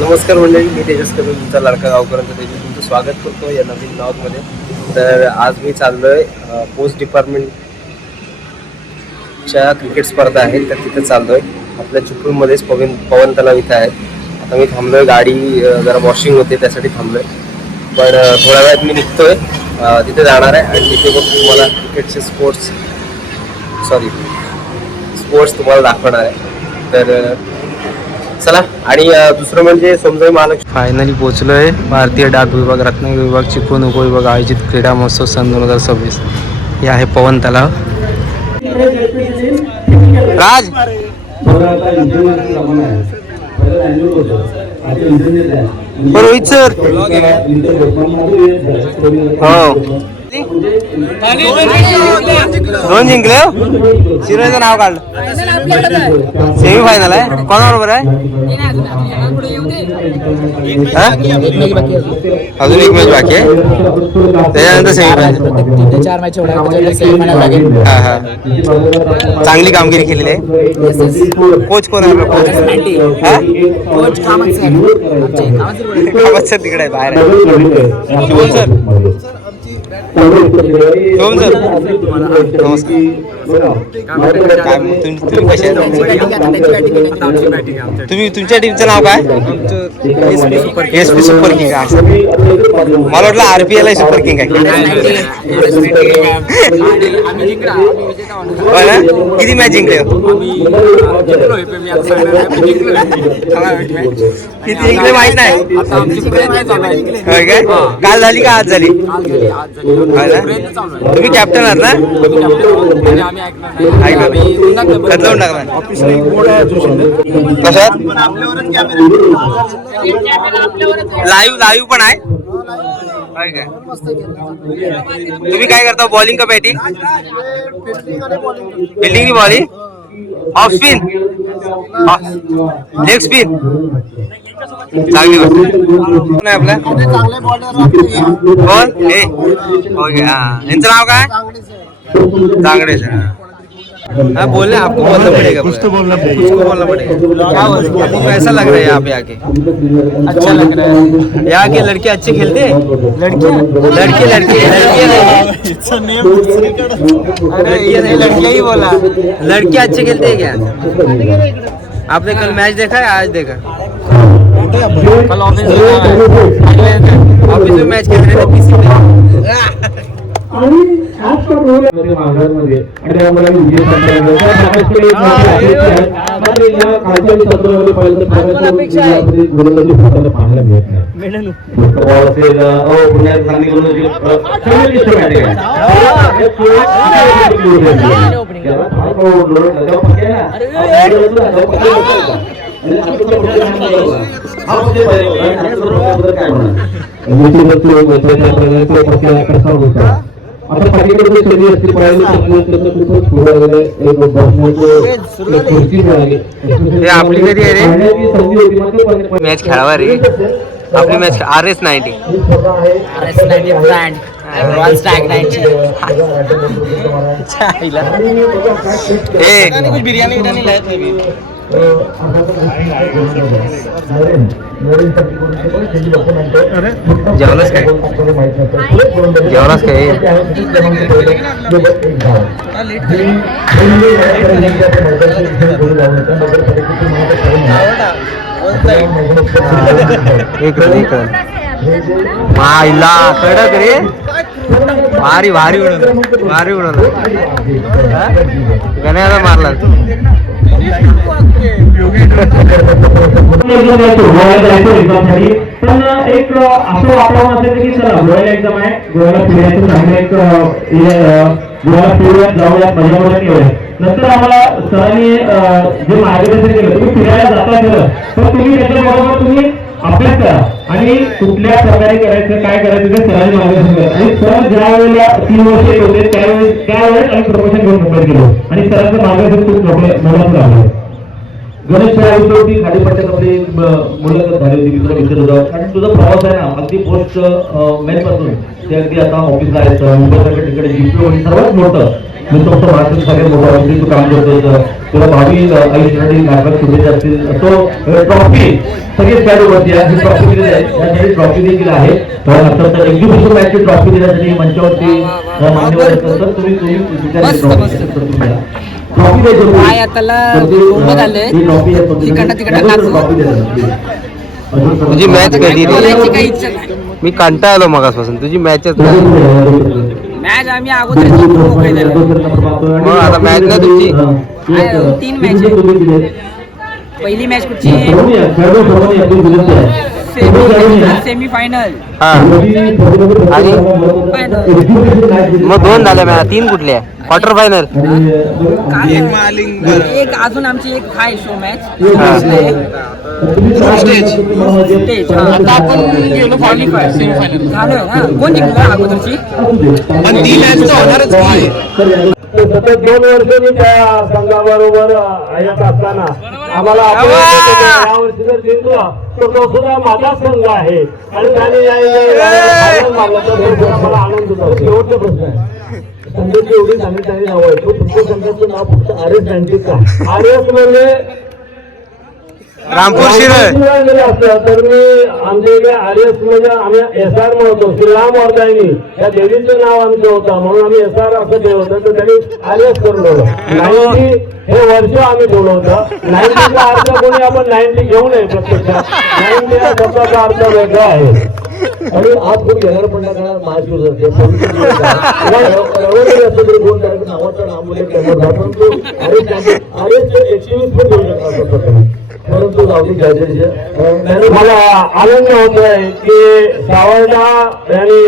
नमस्कार मंडळी, मी तेजस कदम, तुमचा लाडका गावकरांचा तेजस, तुमचं स्वागत करतो या नवीन ब्लॉगमध्ये. तर आज मी चाललोय पोस्ट डिपार्टमेंटच्या क्रिकेट स्पर्धा आहेत तर तिथे चाललोय. आपल्या चिपळूणमध्येच पवन तलाव इथं आहे. आता मी थांबलोय, गाडी जरा वॉशिंग होते त्यासाठी थांबलोय. पण थोड्या वेळात मी निघतोय, तिथे जाणार आहे आणि तिथे बघ तुम्हाला क्रिकेटचे स्पोर्ट्स तुम्हाला दाखवणार आहे. तर चला. आणि दुसरं म्हणजे समजा महालक्ष्मी फायनली पोहोचलोय. भारतीय डाक विभाग, रत्नागिरी विभाग, चिपळूण उपविभाग आयोजित क्रीडा महोत्सव सन 2026. हे आहे पवन तलाव. राज रोहित सर हो दोन जिंकले. शिरोचं नाव काढलं. सेमी फायनल आहे. कोणाबरोबर आहे? अजून एक मॅच बाकी आहे, त्याच्यानंतर सेमी फायनल. 4 मॅच हा हा, चांगली कामगिरी केलेली आहे. कोच कोण आहे? कोच सर तिकडे आहे, बाहेर आहे. शिवम सर, शिवम सर नमस्कार. तुम्ही कसे आहेत? तुम्ही तुमच्या टीमचं नाव काय? SP सुपर किंग आहे. मला वाटलं RPL आहे सुपर किंग आहे. किती मॅच जिंकले? किती जिंकले माहित नाही. काय काल झाली का आज झाली? तुम्ही कॅप्टन आहात ना? कशात? लाईव्ह पण आहे. तुम्ही काय करता? बॉलिंग का बॅटिंग? फिल्डिंग की bowling? Off spin, leg spin. चांगली गोष्ट नाही आपल्या. कोण? ओके, यांचं नाव काय? चांगले सर. हाँ बोले, आपको बोलना पड़ेगा, कुछ तो बोलना पड़ेगा, कुछ को बोलना पड़ेगा. क्या आपको कैसा लग रहा है यहाँ पे आके? अच्छा लग रहा है. यहाँ के लड़के अच्छे खेलते हैं? लड़के अरे ये नहीं, लड़के ही बोला. लड़के अच्छे खेलते हैं क्या? आपने कल मैच देखा है? आज देखा? कल ऑफिस में मैच खेल रहे थे पीसी में. आणि आज पण माघारमध्ये आणि त्यामुळे विजय संपादन खालच्या सत्रामध्ये पाहिलं तर पाहायला मिळत नाही. पुण्यात चांगली आता पाठीकडे शैली असते पाहिजे आपली कधी आहे रे मॅच खेळावा रे. आपली मॅच RS90 ब्रँड बिर्याणी जेवलास काय? जेवलास काय? एक माईला कडक रे. भारी भारी उडवलं गण्याला मारला. पण एक असं वातावरण असेल की चला गोव्याला एक्झाम आहे, गोव्याला फिरायचं चांगलं एक गोव्याला फिरूयात, जाऊयात, मजा केलं. नंतर आम्हाला सरांनी जे मार्गदर्शन केलं, तुम्ही फिरायला जाता खरं, पण तुम्ही त्याच्याबरोबर तुम्ही अभ्यास करा आणि कुठल्या प्रकारे करायचं, काय करायचं ते सरांनी मार्गदर्शन करा. आणि सर ज्या वेळेला 3 वर्ष होते त्यावेळेस आम्ही प्रमोशन घेऊन मुंबईत गेलो आणि सरांचं मार्गदर्शन खूप मोठं झालं. गणेश होती खालीपट्ट्यात आपली मुलाखत झाली होती. मित्र होता आणि तुझा प्रवास आहे ना अगदी पोस्ट मेन पासून ते अगदी आता ऑफिसला यायचं मुंबईसारख्या ठिकाणी जिंकलो आणि सर्वात मोठं मी फक्त महाराष्ट्र सगळ्यात मोठा मंत्री काम करतो तुला भावी आयुष्यासाठी मार्गात शुभेच्छा असतील तो ट्रॉफी सगळी खेळाडूवरती आहे ही ट्रॉफी दिली आहे त्यासाठी ट्रॉफी देखील आहे तर एक्झिबिशन मॅचची ट्रॉफी देण्यासाठी मंचावरती मान्यवर असतात तर तुम्ही ट्रॉफी तुझी मॅच कधी मी कंटाळलो मगासपासून तुझी मॅचच मॅच आम्ही अगोदर मग आता मॅच नाही तुमची 3 मॅच पहिली मॅच कुठची सेमी फायनल हा आणि मग 2 झाल्या मॅच 3 कुठल्या क्वार्टर फायनल एक अजून आमची एक हाय शो मॅच आता आपण गेलो क्वालिफाय सेमी फायनल झालं ना कोण जिंकलं अगोदरची पण ती मॅच तर होणारच आहे. सतत 2 वर्ष मी त्या संघाबरोबर येत असताना आम्हाला यावर्षी जर जिंकला तर तो सुद्धा माझा संघ आहे आणि त्याने मला आनंद होतो. शेवटचा प्रश्न आहे संघाची एवढी चांगली नाव आहे तो तुमच्या संघाचं नाव फक्त RS बँकेच आहे. RS म्हणजे रामपूर शिरळ असलं तर मी आमच्या इकडे RS म्हणजे आम्ही SR म्हणतो श्रीराम वर्धायनी या देवीचं नाव आमचं होतं म्हणून आम्ही SR असं ठेवलं तर त्यांनी RS करून ठेवलं. 90 हे वर्ष आम्ही ठेवलं होतं. 90चा अर्थ कोणी आपण 90 घेऊ नये प्रत्यक्षात 90 या शब्दाचा अर्थ वेगळा आहे आणि आज कोणी घेणार पण नाही महाशिव जाते नावाचा नाम परंतु RS 120 पण देऊ शकतात परंतु मला आनंद होतोय की सावळा यांनी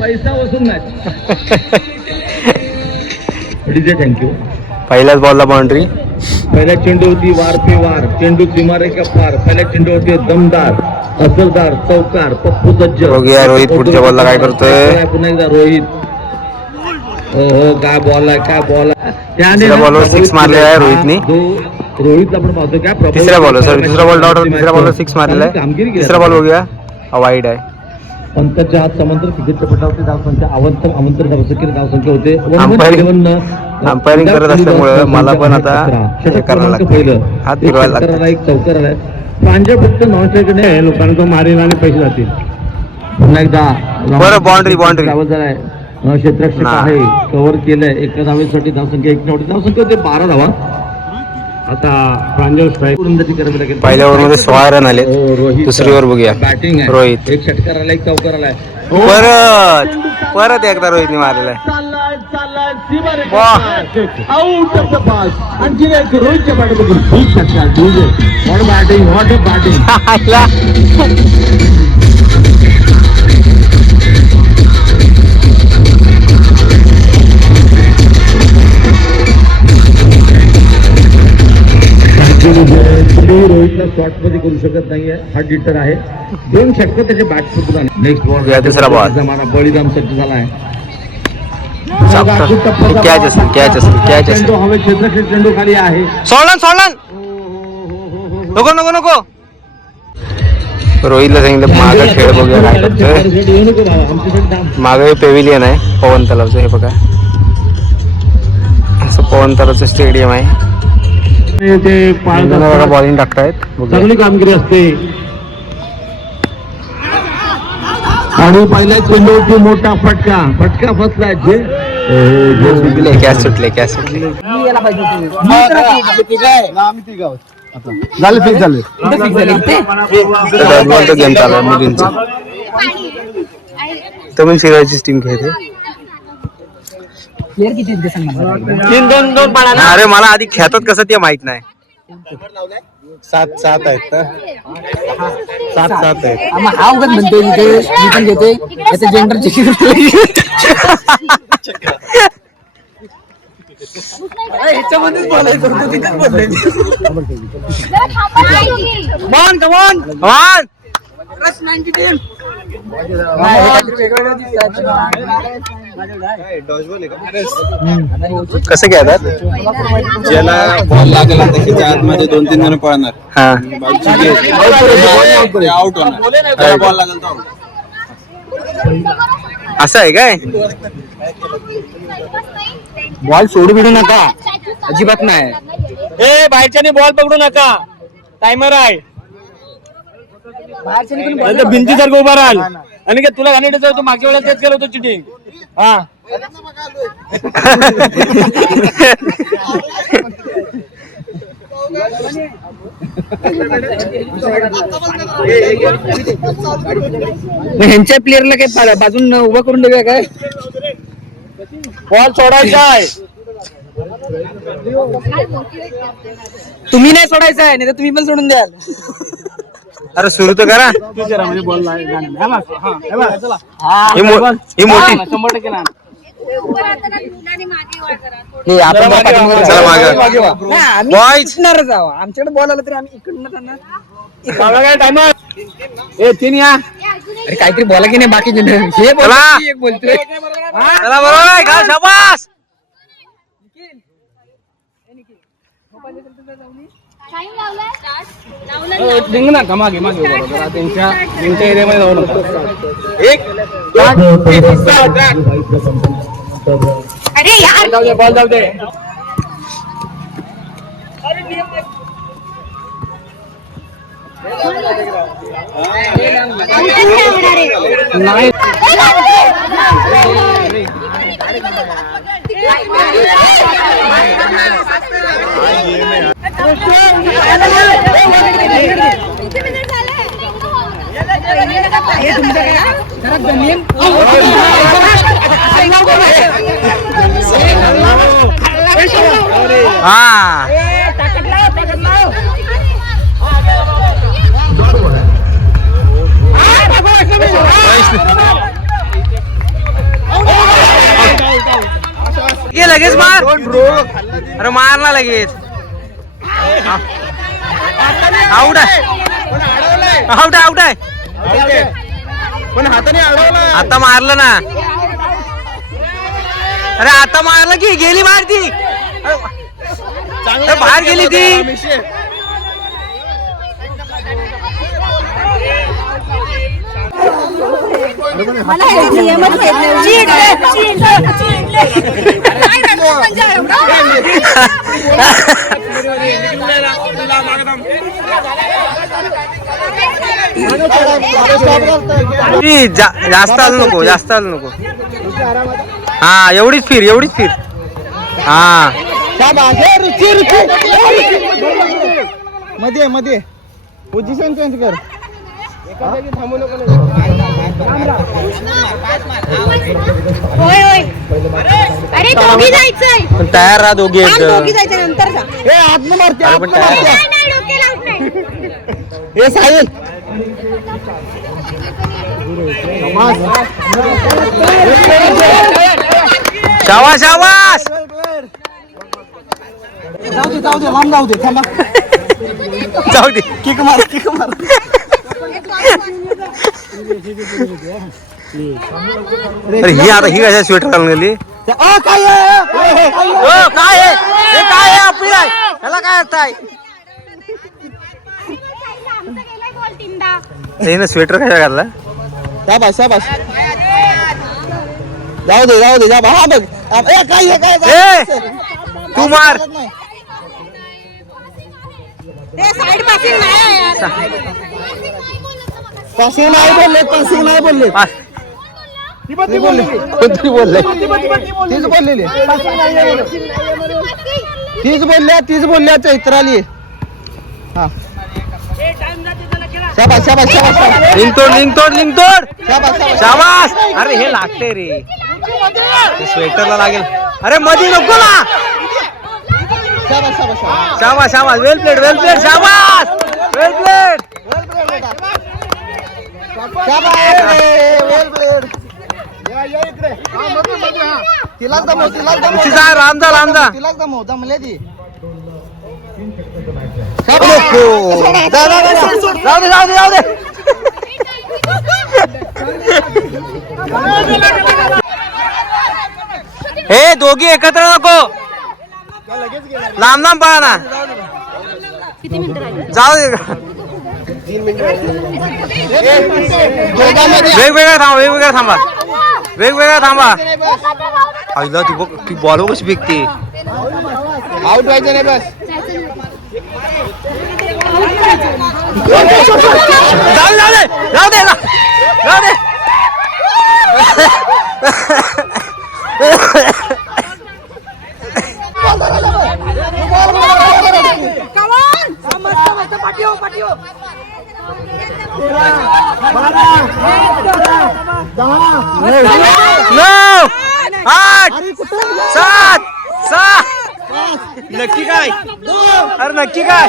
पैसा वसूल मॅच थँक्यू. पहिल्याच बॉलला बाउंड्री पहिल्या चेंडूवरती वार पे वार चेंडू सीमारेखा पार पहिल्या चेंडूवरती दमदार असरदार चौकार पप्पू सज्ज बघूया रोहित पुढच्या बॉलला काय करतोय. पुन्हा एकदा रोहित हो काय बॉल आहे काय बॉल आहे त्याने बॉलवर 6 मारलेला आहे रोहितने. रोहितला आपण पाहतो काय तिसऱ्या बॉलवर सर दुसरा बॉल डॉट तिसऱ्या बॉलवर 6 मारलेला आहे. तिसरा बॉल बघूया वाईड आहे. पंतच्या हात समांतर क्रिकेटच्या पटावरती धावसंख्या आमंत्रण धावसंख्या होते अंपायरिंग करत असल्यामुळे मला पण आता हे करायला लागतं हात फिरवायला लागतं. एक चौकार आलाय प्रांजळ फक्त नॉन स्ट्रायकडे लोकांना मारेल आणि पैसे जातील. पुन्हा एकदा बरं बाउंड्री झालाय क्षेत्ररक्षक आहे कव्हर केलंय एका धावेसाठी धावसंख्या 1 धावसंख्या होते 12 धावा. आता प्रांजळ स्ट्राईक करावी लागेल. पहिल्या ओव्हर मध्ये 16 रन आले. दुसरी ओव्हर बघूया बॅटिंग रोहित एक षटकार आला एक चौकार आलाय परत एकदा रोहितने मारलेला आहे. आउट ऑफ द पास आणखी एक रोहितच्या बॅटमधून खूप षटकार what batting what a batting. रोहितला शॉट मध्ये करू शकत नाहीये हा डिटर आहे 2 षटकर त्याचे बॅट सुद्धा नेक्स्ट बॉल दुसरा बॉल जमाना बळीराम सज्ज झालाय. कॅच असेल हवे क्षेत्रक्षेत्र चेंडू खाली आहे. सोडलं नको रोहितला सांगितलं मागं खेळ बघूया काय करतोय. मागं पेव्हिलियन आहे पवन तलावचं हे बघा असं पवन तलावचं स्टेडियम आहे. ते बॉलिंग टाकतायत चांगली कामगिरी असते आणि पहिल्या चेंडूवरती मोठा फटका फसलाय कॅच सुटले झालं फिक्स झालं गेम चालू आहे मुलींचा तर पण शिरायचीच टीम खेळते. अरे मला आधी खेळतात कसं ते माहित नाही. 7 आहेत तर 7 आहेत. हा उगत म्हणतोय मी पण घेते याचं जेंडर ह्याच्यामध्येच बोलायचं कसं खेळतात ज्याला बॉल लागला त्याच्या आतमध्ये 2-3 जण पळणार आउट होणार बॉल लागेल तो असं आहे काय? बॉल सोडू बिडू नका, अजिबात नाही. ए बाहेरच्याने बॉल पकडू नका, टायमर आहे. भिंतीसारखं उभा राहाल आणि काय तुला घाणेटच तू मागच्या वेळेला तेच केलं होतं चिटिंग. हा ह्यांच्या प्लेअरला काय बाजून उभं करून देऊया काय? बॉल सोडायचा आहे. तुम्ही नाही सोडायचं आहे, नाही तर तुम्ही पण सोडून द्याल. अरे सुरू तर करा. म्हणजे बॉल ही मोठी हे आपण चला मागे. Boys. आमच्याकडे बॉल आला तरी आम्ही इकडनं त्यांना काय टायमर. ए तीन या. अरे काहीतरी बोला की नाही बाकी हे चला. एक बोलतोय. चला बरोबर आहे का? शाबास. लिंग ना का मागे मागे उभा राहा जरा, त्यांच्या एरियामध्ये जाऊ नका. अरे यार जाऊ दे, बॉल जाऊ दे. नाही हा ये लगेच मार. अरे मार ना लगेच. आउट आहे. आउट आहे, आउट आहे. पण हाताने अडवला. आता मारलं ना. अरे आता मारलं की गेली बाहेर ती. अरे बाहेर गेली ती. मला हे नियमच माहित नाही. काय करतो म्हणजे जास्त आलं नको, जास्त आलं नको. हा एवढीच फिर, एवढीच फिर. हा मध्ये मध्ये पोझिशन चेंज कर. होय होय. अरे दोघी जायचंय. पण तयार राहा दोघी थांब, दोघी एक. जायचं नंतर जा. हे आतनं मारते, अरे पण आतनं तयार मारते. नाही नाही डोके लावत नाही. हे साहिल शाबास शाबास. जाऊ दे लांब जाऊ दे. थांबा जाऊ दे. किक मार किक मार. अरे ही आता ही कशा स्वेटर घालून गेली. काय काय आहे हे? काय आहे आपली आहे ह्याला काय अर्थ आहे? आमचा गेलाय गोल तीनदा. हिनं स्वेटर कशा घालला? शाबास शाबास. जाऊ दे जाऊ दे जा. हा बघ काय आहे, काय तू मार. ते साइड पासिंग नाही आहे यार. पासिंग नाही बोलले, पासिंग नाही बोलले. कोणतरी बोलले. तीच बोललेली. तीच बोलल्या चैत्राली. हा शाबास शाबास शाबास. लिंक तोड, लिंक तोड, लिंक तोड. शाबास शाबास. शाबास. अरे हे लागते रे, हे स्वेटरला लागेल. अरे मध्ये नको ना. शाबास शाबास शाबास. शाबास शाबास. वेल प्लेट, वेल प्लेट. शाबास, वेल प्लेट. तिलाच दमव, तिलाच दमव. जा रामदा, रामदा. तिलाच दमव, दमले ती. जाऊ दे, जाऊ दे, जाऊ दे. हे दोघी एकत्र नको, लांब लांब पळा ना. जाऊ दे. वेगवेगळ्या थांबा आईला ती बघ ती बॉल कशी फेकते. आउट व्हायचं नाही बस. जाऊ दे नऊ 8 7 6 नक्की काय अरे नक्की काय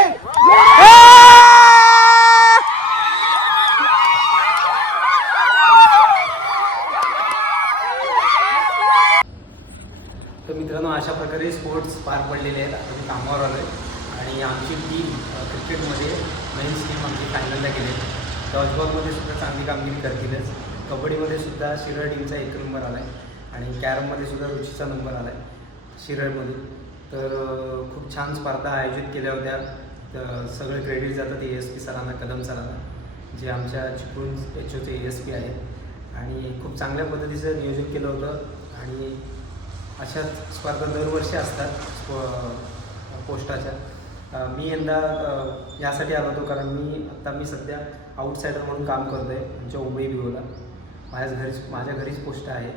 तर मित्रांनो अशा प्रकारे स्पोर्ट्स पार पडलेले आहेत. आता मी कामावर आलो आहे आणि आमची टीम क्रिकेटमध्ये मेन्स टीम आमची फायनलला गेली. डॉजबॉलमध्ये सुद्धा चांगली कामगिरी करतीलच. कबड्डीमध्ये सुद्धा शिरळ टीमचा 1 नंबर आला आहे आणि कॅरममध्ये सुद्धा रुचीचा नंबर आला आहे शिरळमधून. तर खूप छान स्पर्धा आयोजित केल्या होत्या. तर सगळे क्रेडिट जातात ASP सरांना, कदम सरांना, जे आमच्या चिपळूण HOचे ASP आहेत. आणि खूप चांगल्या पद्धतीचं नियोजन केलं होतं आणि अशाच स्पर्धा दरवर्षी असतात पोस्टाच्या. मी यंदा यासाठी आलो होतो कारण मी सध्या आउटसायडर म्हणून काम करतो आहे आमच्या मुंबई बिओला. माझ्या घरीच पोस्ट आहे.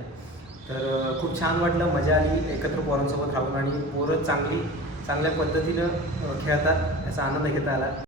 तर खूप छान वाटलं, मजा आली एकत्र पोरांसोबत राहून आणि पोरं चांगल्या पद्धतीनं खेळतात याचा आनंद घेता आला.